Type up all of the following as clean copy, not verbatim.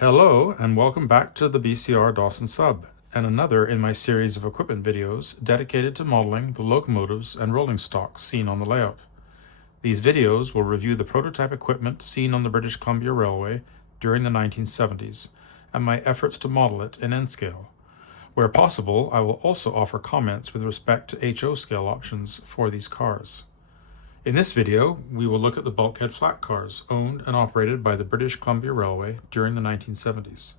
Hello and welcome back to the BCR Dawson sub, and another in my series of equipment videos dedicated to modeling the locomotives and rolling stock seen on the layout. These videos will review the prototype equipment seen on the British Columbia Railway during the 1970s and my efforts to model it in N-scale. Where possible, I will also offer comments with respect to HO scale options for these cars. In this video, we will look at the Bulkhead Flatcars owned and operated by the British Columbia Railway during the 1970s.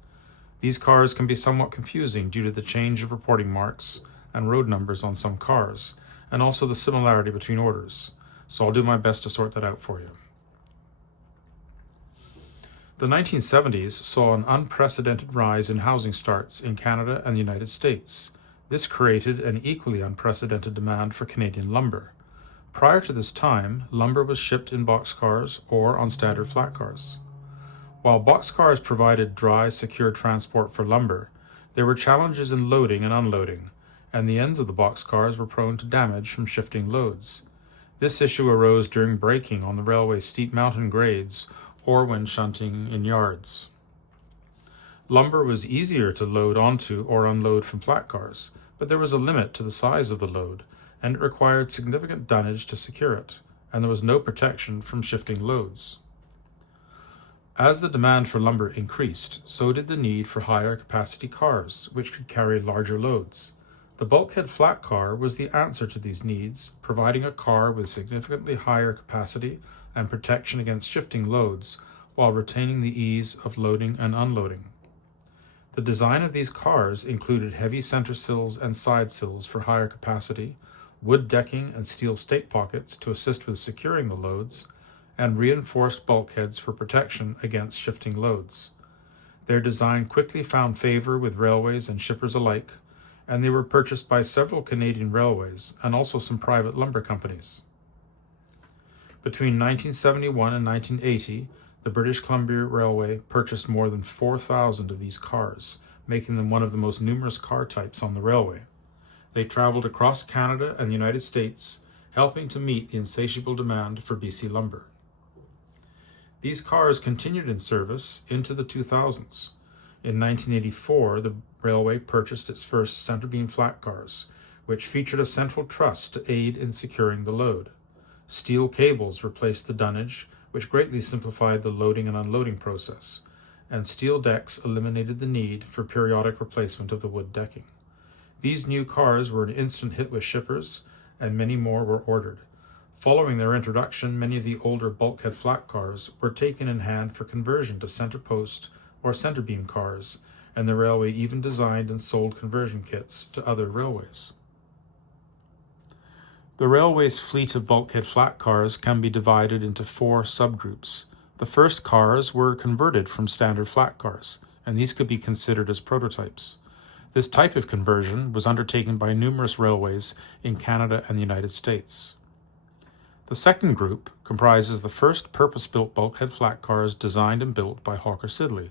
These cars can be somewhat confusing due to the change of reporting marks and road numbers on some cars, and also the similarity between orders, so I'll do my best to sort that out for you. The 1970s saw an unprecedented rise in housing starts in Canada and the United States. This created an equally unprecedented demand for Canadian lumber. Prior to this time, lumber was shipped in boxcars or on standard flatcars. While boxcars provided dry, secure transport for lumber, there were challenges in loading and unloading, and the ends of the boxcars were prone to damage from shifting loads. This issue arose during braking on the railway's steep mountain grades or when shunting in yards. Lumber was easier to load onto or unload from flatcars, but there was a limit to the size of the load, and it required significant dunnage to secure it, and there was no protection from shifting loads. As the demand for lumber increased, so did the need for higher capacity cars, which could carry larger loads. The Bulkhead Flatcar was the answer to these needs, providing a car with significantly higher capacity and protection against shifting loads, while retaining the ease of loading and unloading. The design of these cars included heavy center sills and side sills for higher capacity, wood decking and steel stake pockets to assist with securing the loads, and reinforced bulkheads for protection against shifting loads. Their design quickly found favor with railways and shippers alike, and they were purchased by several Canadian railways and also some private lumber companies. Between 1971 and 1980, the British Columbia Railway purchased more than 4,000 of these cars, making them one of the most numerous car types on the railway. They traveled across Canada and the United States, helping to meet the insatiable demand for BC lumber. These cars continued in service into the 2000s. In 1984, the railway purchased its first center beam flat cars, which featured a central truss to aid in securing the load. Steel cables replaced the dunnage, which greatly simplified the loading and unloading process, and steel decks eliminated the need for periodic replacement of the wood decking. These new cars were an instant hit with shippers, and many more were ordered. Following their introduction, many of the older Bulkhead flat cars were taken in hand for conversion to center post or center beam cars, and the railway even designed and sold conversion kits to other railways. The railway's fleet of Bulkhead flat cars can be divided into 4 subgroups. The first cars were converted from standard flat cars, and these could be considered as prototypes. This type of conversion was undertaken by numerous railways in Canada and the United States. The second group comprises the first purpose-built bulkhead flat cars designed and built by Hawker Siddeley,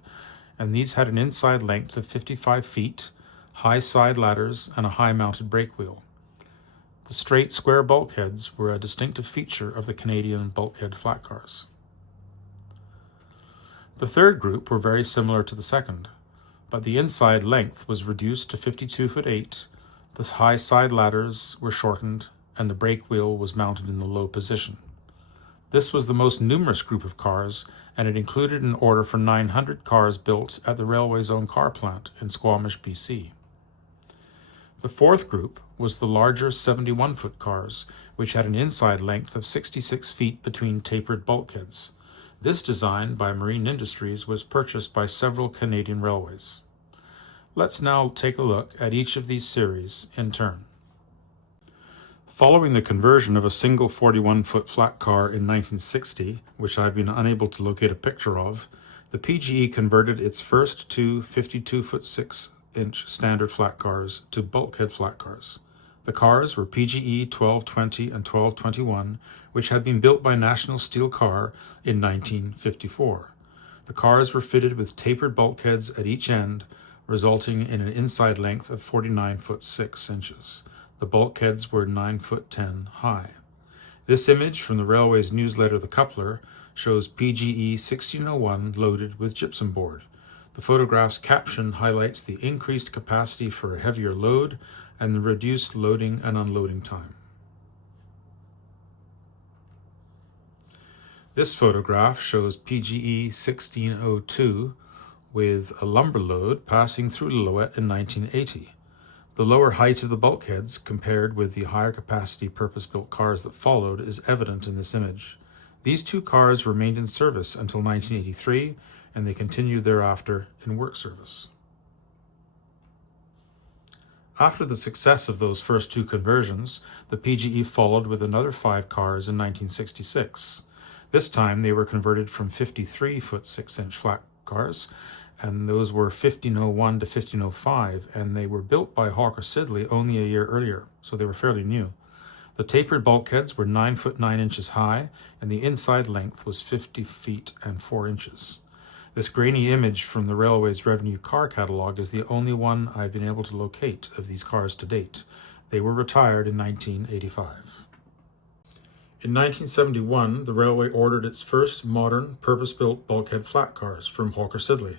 and these had an inside length of 55 feet, high side ladders, and a high-mounted brake wheel. The straight square bulkheads were a distinctive feature of the Canadian bulkhead flat cars. The third group were very similar to the second, but the inside length was reduced to 52 foot 8, the high side ladders were shortened, and the brake wheel was mounted in the low position. This was the most numerous group of cars, and it included an order for 900 cars built at the railway's own car plant in Squamish, BC. The fourth group was the larger 71-foot cars, which had an inside length of 66 feet between tapered bulkheads. This design by Marine Industries was purchased by several Canadian railways. Let's now take a look at each of these series in turn. Following the conversion of a single 41-foot flat car in 1960, which I've been unable to locate a picture of, the PGE converted its first 2 52-foot 6-inch standard flat cars to bulkhead flat cars. The cars were PGE 1220 and 1221, which had been built by National Steel Car in 1954. The cars were fitted with tapered bulkheads at each end, resulting in an inside length of 49 foot 6 inches. The bulkheads were 9 foot 10 high. This image from the railway's newsletter The Coupler shows PGE 1601 loaded with gypsum board. The photograph's caption highlights the increased capacity for a heavier load and the reduced loading and unloading time. This photograph shows PGE 1602 with a lumber load passing through Lillooet in 1980. The lower height of the bulkheads compared with the higher capacity purpose-built cars that followed is evident in this image. These two cars remained in service until 1983, and they continued thereafter in work service. After the success of those first two conversions, the PGE followed with another 5 cars in 1966. This time they were converted from 53-foot 6-inch flat cars, and those were 1501 to 1505, and they were built by Hawker Siddeley only a year earlier, so they were fairly new. The tapered bulkheads were 9 foot 9 inches high, and the inside length was 50 feet and 4 inches. This grainy image from the Railway's revenue car catalogue is the only one I've been able to locate of these cars to date. They were retired in 1985. In 1971, the Railway ordered its first modern, purpose-built bulkhead flat cars from Hawker Siddeley.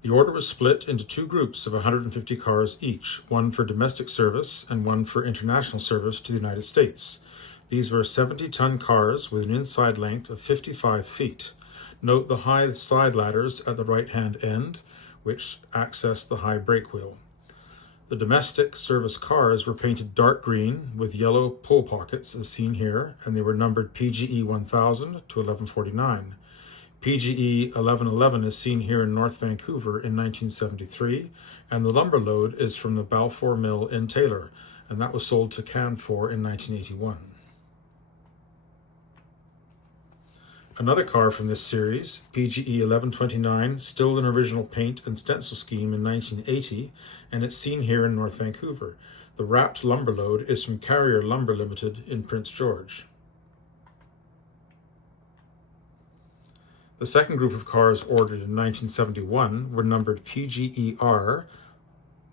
The order was split into 2 groups of 150 cars each, one for domestic service and one for international service to the United States. These were 70-ton cars with an inside length of 55 feet. Note the high side ladders at the right-hand end, which access the high brake wheel. The domestic service cars were painted dark green with yellow pull pockets as seen here, and they were numbered PGE 1000 to 1149. PGE 1111 is seen here in North Vancouver in 1973, and the lumber load is from the Balfour Mill in Taylor, and that was sold to Canfor in 1981. Another car from this series, PGE 1129, still in original paint and stencil scheme in 1980, and it's seen here in North Vancouver. The wrapped lumber load is from Carrier Lumber Limited in Prince George. The second group of cars ordered in 1971 were numbered PGER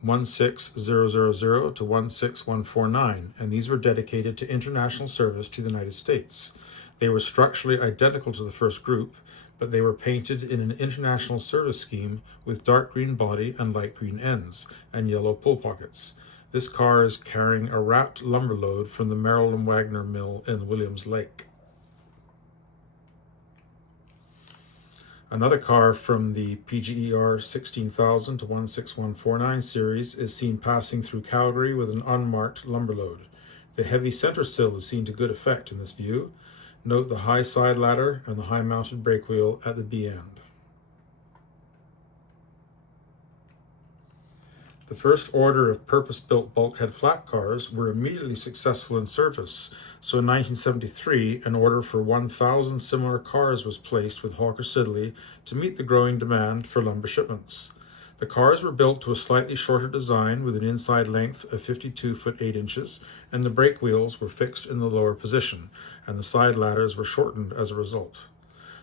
16000 to 16149, and these were dedicated to international service to the United States. They were structurally identical to the first group, but they were painted in an international service scheme with dark green body and light green ends, and yellow pull pockets. This car is carrying a wrapped lumber load from the Merrill and Wagner mill in Williams Lake. Another car from the PGER 16000 to 16149 series is seen passing through Calgary with an unmarked lumber load. The heavy center sill is seen to good effect in this view. Note the high side ladder and the high mounted brake wheel at the B end. The first order of purpose-built bulkhead flat cars were immediately successful in service, so in 1973 an order for 1,000 similar cars was placed with Hawker Siddeley to meet the growing demand for lumber shipments. The cars were built to a slightly shorter design with an inside length of 52 foot 8 inches, and the brake wheels were fixed in the lower position, and the side ladders were shortened as a result.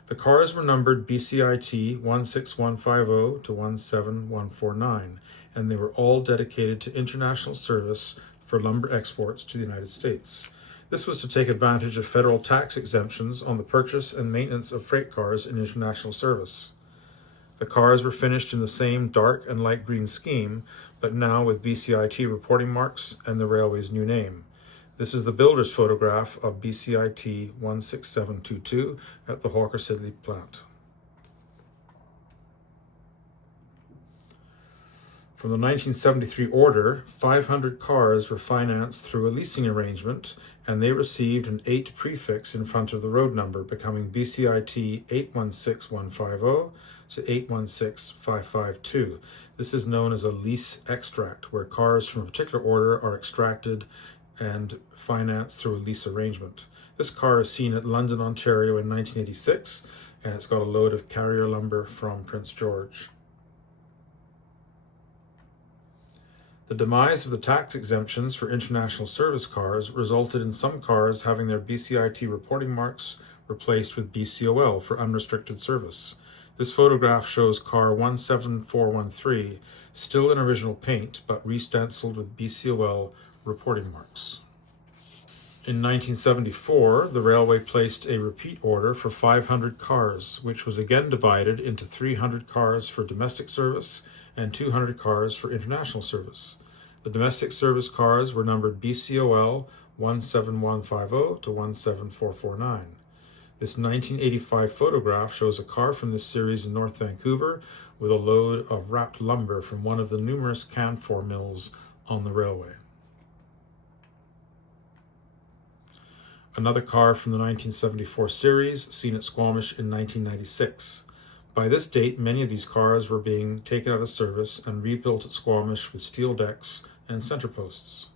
The cars were numbered BCIT 16150 to 17149, and they were all dedicated to international service for lumber exports to the United States. This was to take advantage of federal tax exemptions on the purchase and maintenance of freight cars in international service. The cars were finished in the same dark and light green scheme, but now with BCIT reporting marks and the railway's new name. This is the builder's photograph of BCIT 16722 at the Hawker Siddeley plant. From the 1973 order, 500 cars were financed through a leasing arrangement, and they received an 8 prefix in front of the road number, becoming BCIT 816150 to 816552. This is known as a lease extract, where cars from a particular order are extracted and financed through a lease arrangement. This car is seen at London, Ontario in 1986, and it's got a load of Carrier lumber from Prince George. The demise of the tax exemptions for international service cars resulted in some cars having their BCIT reporting marks replaced with BCOL for unrestricted service. This photograph shows car 17413, still in original paint, but re-stenciled with BCOL reporting marks. In 1974, the railway placed a repeat order for 500 cars, which was again divided into 300 cars for domestic service and 200 cars for international service. The domestic service cars were numbered BCOL 17150 to 17449. This 1985 photograph shows a car from this series in North Vancouver with a load of wrapped lumber from one of the numerous Canfor mills on the railway. Another car from the 1974 series, seen at Squamish in 1996. By this date, many of these cars were being taken out of service and rebuilt at Squamish with steel decks and center posts.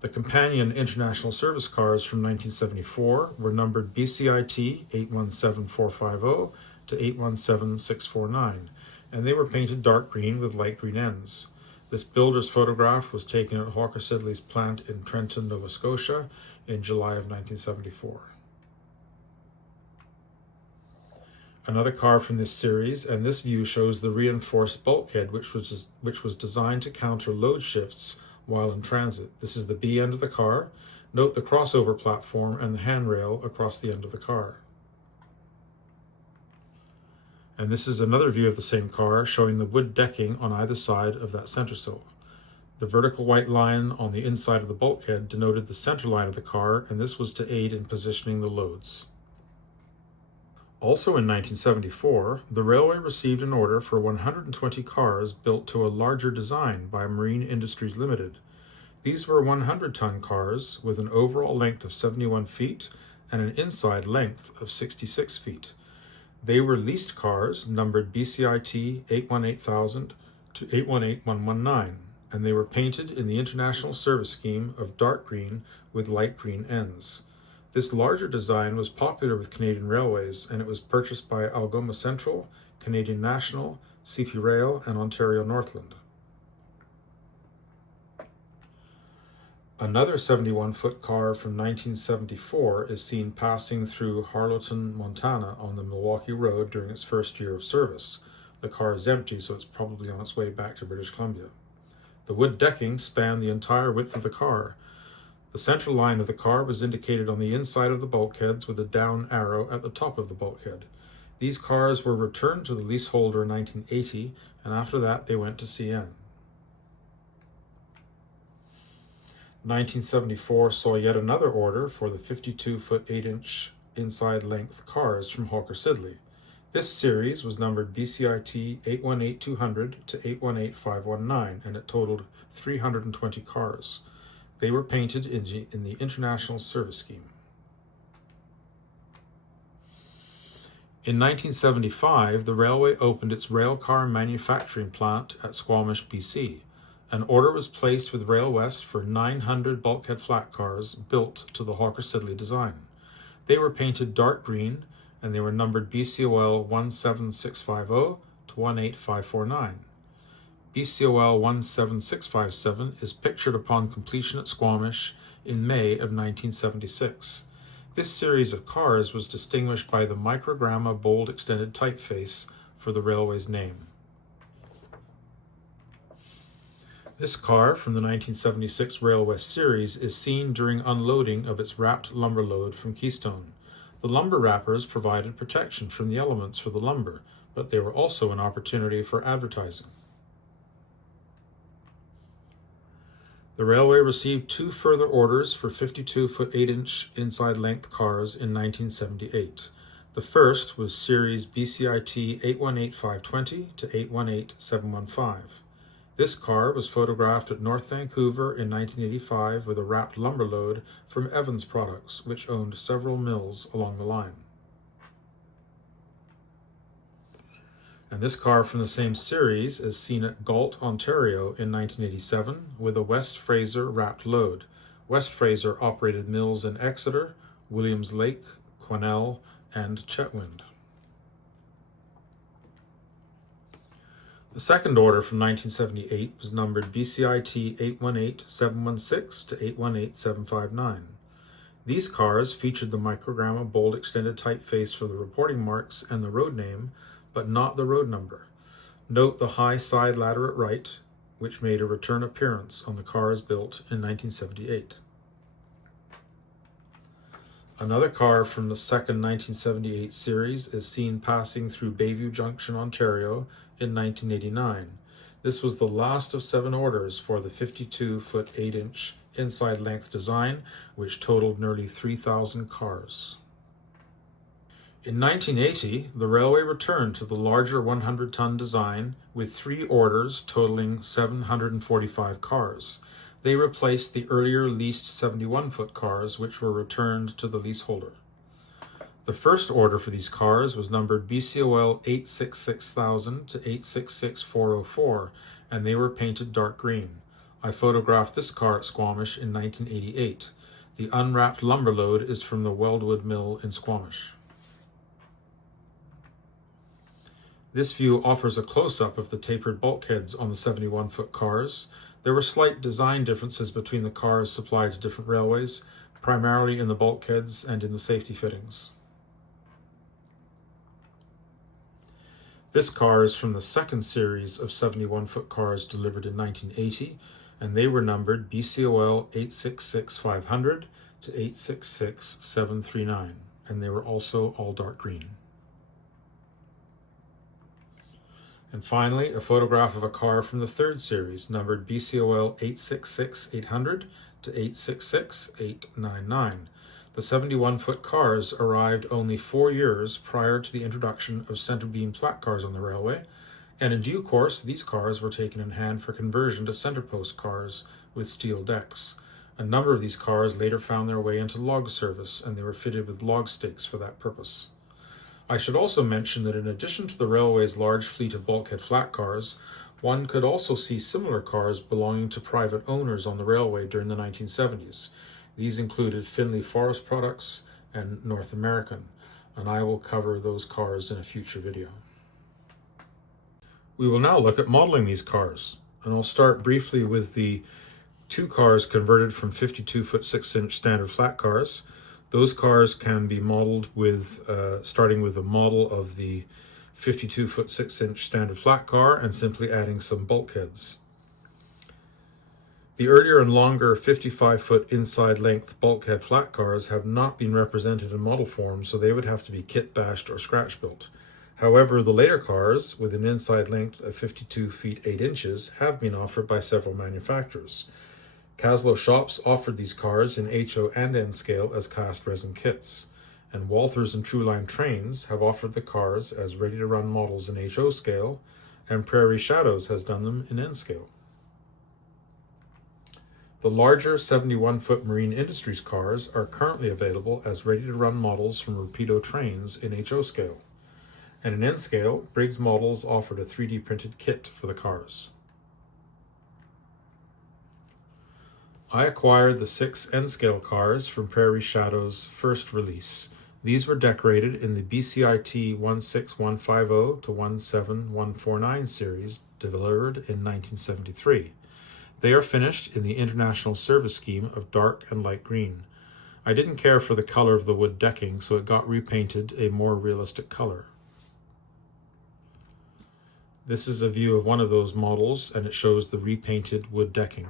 The companion international service cars from 1974 were numbered BCIT 817450 to 817649, and they were painted dark green with light green ends. This builder's photograph was taken at Hawker Siddeley's plant in Trenton, Nova Scotia in July of 1974. Another car from this series, and this view shows the reinforced bulkhead which was designed to counter load shifts while in transit. This is the B end of the car. Note the crossover platform and the handrail across the end of the car. And this is another view of the same car showing the wood decking on either side of that center sill. The vertical white line on the inside of the bulkhead denoted the center line of the car, and this was to aid in positioning the loads. Also in 1974, the railway received an order for 120 cars built to a larger design by Marine Industries Limited. These were 100-ton cars with an overall length of 71 feet and an inside length of 66 feet. They were leased cars numbered BCIT 818000 to 818119, and they were painted in the International Service Scheme of dark green with light green ends. This larger design was popular with Canadian Railways, and it was purchased by Algoma Central, Canadian National, CP Rail, and Ontario Northland. Another 71-foot car from 1974 is seen passing through Harlowton, Montana on the Milwaukee Road during its first year of service. The car is empty, so it's probably on its way back to British Columbia. The wood decking spanned the entire width of the car. The central line of the car was indicated on the inside of the bulkheads with a down arrow at the top of the bulkhead. These cars were returned to the leaseholder in 1980, and after that they went to CN. 1974 saw yet another order for the 52-foot 8-inch inside length cars from Hawker Siddeley. This series was numbered BCIT 818200 to 818519, and it totaled 320 cars. They were painted in the International Service Scheme. In 1975, the railway opened its railcar manufacturing plant at Squamish, BC. An order was placed with Rail West for 900 Bulkhead Flatcars built to the Hawker Siddeley design. They were painted dark green, and they were numbered BCOL 17650 to 18549. BCOL 17657 is pictured upon completion at Squamish in May of 1976. This series of cars was distinguished by the microgramma bold extended typeface for the railway's name. This car from the 1976 Rail West series is seen during unloading of its wrapped lumber load from Keystone. The lumber wrappers provided protection from the elements for the lumber, but they were also an opportunity for advertising. The railway received 2 further orders for 52-foot 8-inch inside length cars in 1978. The first was series BCIT 818520 to 818715. This car was photographed at North Vancouver in 1985 with a wrapped lumber load from Evans Products, which owned several mills along the line. And this car from the same series is seen at Galt, Ontario in 1987 with a West Fraser wrapped load. West Fraser operated mills in Exeter, Williams Lake, Quesnel, and Chetwynd. The second order from 1978 was numbered BCIT 818716 to 818759. These cars featured the microgramma bold extended typeface for the reporting marks and the road name, but not the road number. Note the high side ladder at right, which made a return appearance on the cars built in 1978. Another car from the second 1978 series is seen passing through Bayview Junction, Ontario in 1989. This was the last of 7 orders for the 52-foot 8-inch inside length design, which totaled nearly 3,000 cars. In 1980, the railway returned to the larger 100-ton design with 3 orders totaling 745 cars. They replaced the earlier leased 71-foot cars, which were returned to the leaseholder. The first order for these cars was numbered BCOL 866000 to 866404, and they were painted dark green. I photographed this car at Squamish in 1988. The unwrapped lumber load is from the Weldwood Mill in Squamish. This view offers a close-up of the tapered bulkheads on the 71-foot cars. There were slight design differences between the cars supplied to different railways, primarily in the bulkheads and in the safety fittings. This car is from the second series of 71-foot cars delivered in 1980, and they were numbered BCOL 866500 to 866739, and they were also all dark green. And finally, a photograph of a car from the third series, numbered BCOL 866800 to 866899. The 71-foot cars arrived only 4 years prior to the introduction of center beam flatcars on the railway, and in due course, these cars were taken in hand for conversion to center post cars with steel decks. A number of these cars later found their way into log service, and they were fitted with log stakes for that purpose. I should also mention that in addition to the railway's large fleet of bulkhead flatcars, one could also see similar cars belonging to private owners on the railway during the 1970s. These included Finley Forest Products and North American, and I will cover those cars in a future video. We will now look at modeling these cars, and I'll start briefly with the 2 cars converted from 52-foot 6-inch standard flat cars. Those cars can be modeled with, starting with a model of the 52-foot 6-inch standard flat car and simply adding some bulkheads. The earlier and longer 55-foot inside length bulkhead flat cars have not been represented in model form, so they would have to be kit bashed or scratch built. However, the later cars with an inside length of 52 feet 8 inches have been offered by several manufacturers. Caslow shops offered these cars in HO and N scale as cast resin kits, and Walthers and Trueline Trains have offered the cars as ready-to-run models in HO scale, and Prairie Shadows has done them in N scale. The larger 71-foot Marine Industries cars are currently available as ready-to-run models from Rapido Trains in HO scale, and in N scale, Briggs Models offered a 3D printed kit for the cars. I acquired the 6 N-scale cars from Prairie Shadow's first release. These were decorated in the BCIT 16150 to 17149 series, delivered in 1973. They are finished in the International Service Scheme of dark and light green. I didn't care for the color of the wood decking, so it got repainted a more realistic color. This is a view of one of those models, and it shows the repainted wood decking.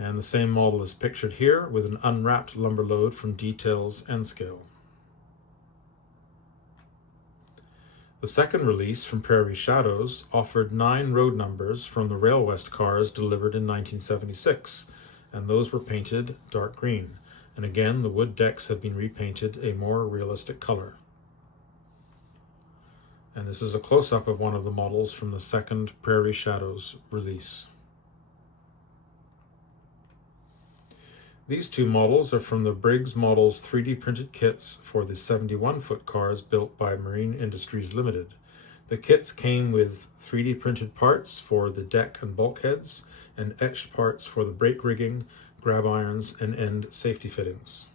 And the same model is pictured here with an unwrapped lumber load from Details N-scale. The second release from Prairie Shadows offered 9 road numbers from the Rail West cars delivered in 1976, and those were painted dark green. And again, the wood decks have been repainted a more realistic color. And this is a close-up of one of the models from the second Prairie Shadows release. These 2 models are from the Briggs Models 3D printed kits for the 71-foot cars built by Marine Industries Limited. The kits came with 3D printed parts for the deck and bulkheads, and etched parts for the brake rigging, grab irons, and end safety fittings.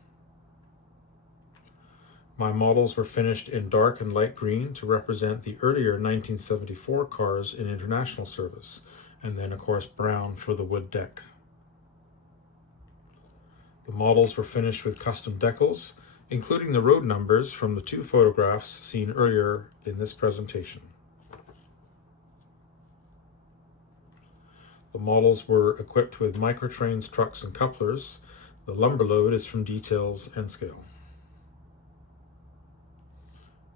My models were finished in dark and light green to represent the earlier 1974 cars in international service, and then of course brown for the wood deck. The models were finished with custom decals, including the road numbers from the 2 photographs seen earlier in this presentation. The models were equipped with microtrains, trucks, and couplers. The lumber load is from Details and Scale.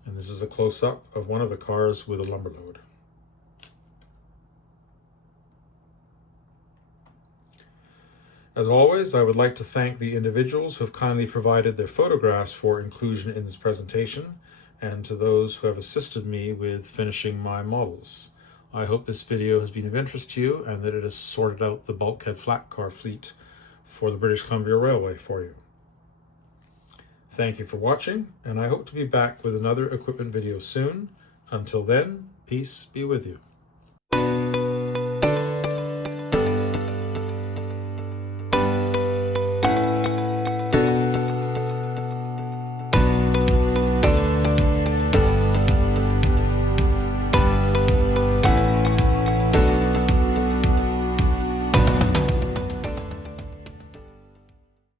And this is a close-up of one of the cars with a lumber load. As always, I would like to thank the individuals who have kindly provided their photographs for inclusion in this presentation, and to those who have assisted me with finishing my models. I hope this video has been of interest to you and that it has sorted out the bulkhead flat car fleet for the British Columbia Railway for you. Thank you for watching, and I hope to be back with another equipment video soon. Until then, peace be with you.